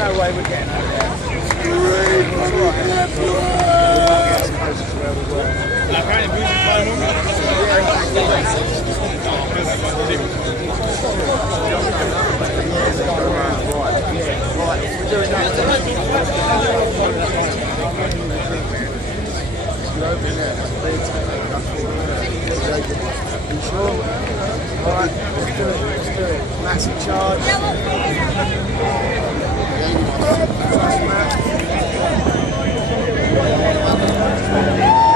no way we're getting over there. Alright, let's do it. Massive charge. Trust Matt.